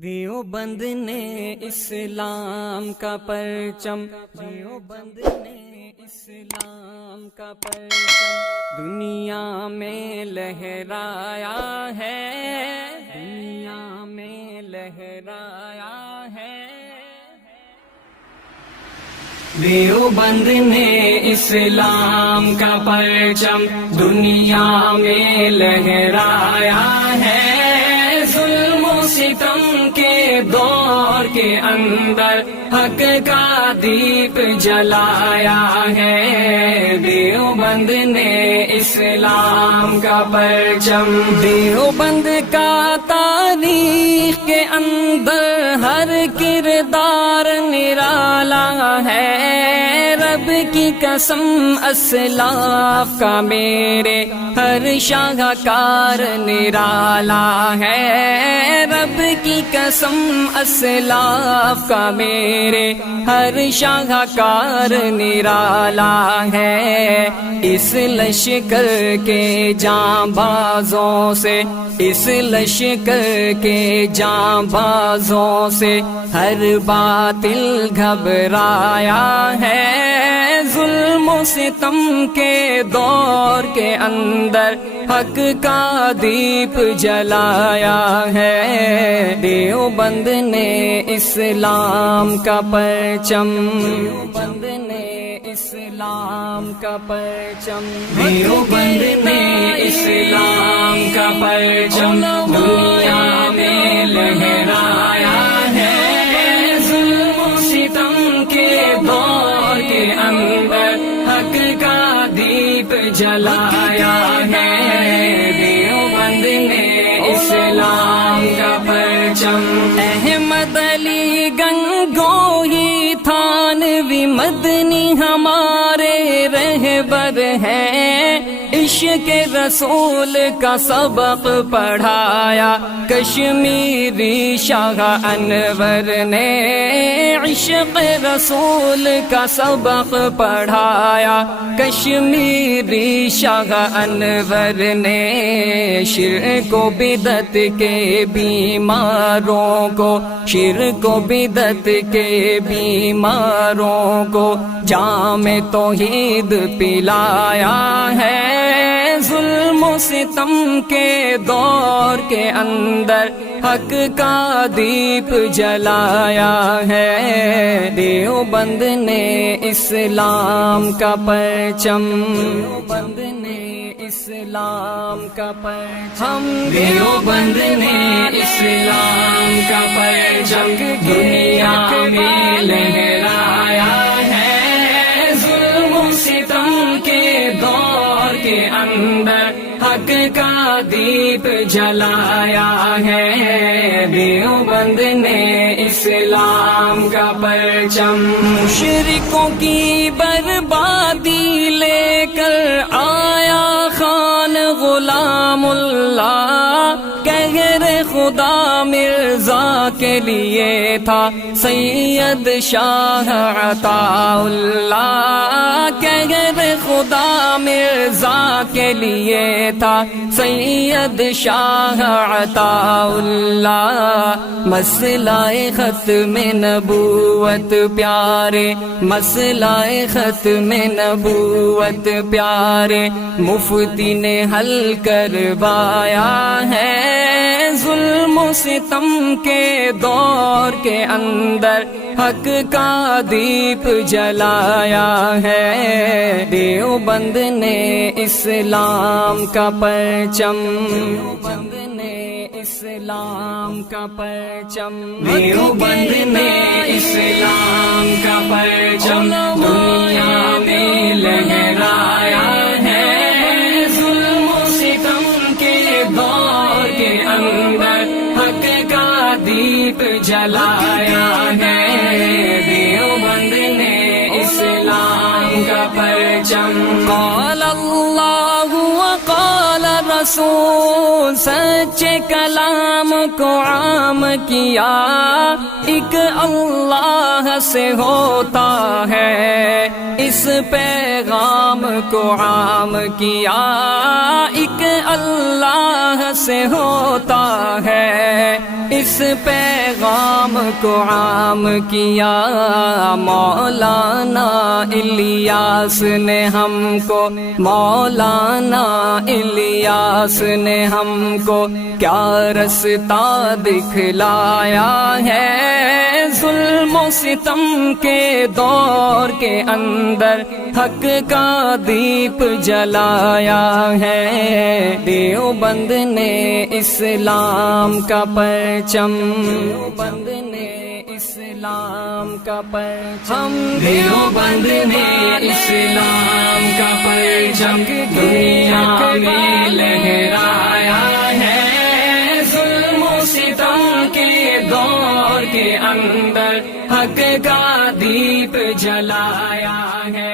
دیوبند نے اسلام کا پرچم، دیوبند نے اسلام کا پرچم دنیا میں لہرایا ہے، دنیا میں لہرایا ہے۔ دیوبند نے اسلام کا پرچم دنیا میں لہرایا ہے، ظلم و ستم کے دور کے اندر حق کا دیپ جلایا ہے۔ دیوبند نے اسلام کا پرچم، دیوبند کا تاریخ کے اندر ہر کردار نرالا ہے، رب کی قسم اسلاف کا میرے ہر شاہکار نرالا ہے، رب کی قسم اسلاف کا میرے ہر شاہکار نرالا ہے۔ اس لشکر کے جانبازوں سے، اس لشکر کے جانبازوں سے ہر باطل گھبرایا ہے، ظلم و ستم کے دور کے اندر حق کا دیپ جلایا ہے۔ دیوبند نے اسلام کا پرچم، دیوبند نے اسلام کا پرچم، دیوبند نے اسلام کا پرچم دنیا میں لہرایا ہے، ظلم و ستم کے دور کے اندر حق کا دیپ جلایا ہے۔ دیوبند نے اسلام کا پرچم، احمد علی گنگوہی تھانوی مدنی ہمارے رہبر ہیں، عشق رسول کا سبق پڑھایا کشمیری شاہ انور نے، عشق رسول کا سبق پڑھایا کشمیری شاہ انور نے، شرک و بدعت کے بیماروں کو، شرک و بدعت کے بیماروں کو جام توحید پلایا ہے، ظلم و ستم کے دور کے اندر حق کا دیپ جلایا ہے۔ دیوبند نے اسلام کا پرچم، دیوبند نے اسلام کا پرچم، دیوبند نے اسلام کا پرچم دنیا میں لہرایا ہے، ظلم و ستم کے دور کے اندر حق کا دیپ جلایا ہے۔ دیوبند نے اسلام کا پرچم، مشرکوں کی بربادی لے کر آیا خان غلام اللہ، قہر خدا مرزا کے لیے تھا سید شاہ عطا اللہ، قہر خدا مرزا کے لیے تھا سید شاہ عطا اللہ، مسئلہ ختم نبوت پیارے، مسئلہ ختم نبوت پیارے مفتی نے حل کروایا ہے، ظلم و ستم کے دور کے اندر حق کا دیپ جلایا ہے۔ دیوبند نے اسلام کا پرچم، دیوبند نے اسلام کا پرچم، دیوبند نے اسلام کا پرچم دنیا میں لہرایا ہے، ظلم و ستم کے دور کے اندر حق کا دیپ جلایا ہے۔ دیوبند نے اسلام کا پرچم، قال اللہ وقال رسول، سچے کلام کو عام کیا، ایک اللہ سے ہوتا ہے، اس پیغام کو عام کیا، ایک اللہ سے ہوتا ہے، اس پیغام پیغام کو عام کیا، مولانا الیاس نے ہم کو، مولانا الیاس نے ہم کو کیا رستہ دکھلایا ہے، ظلم و ستم کے دور کے اندر حق کا دیپ جلایا ہے، دیوبند نے اسلام کا پرچم، دیوبند نے اسلام کا پرچم، دیوبند نے اسلام کا پرچم دنیا میں لہرایا ہے، ظلم و ستم کے دور کے اندر حق کا دیپ جلایا ہے۔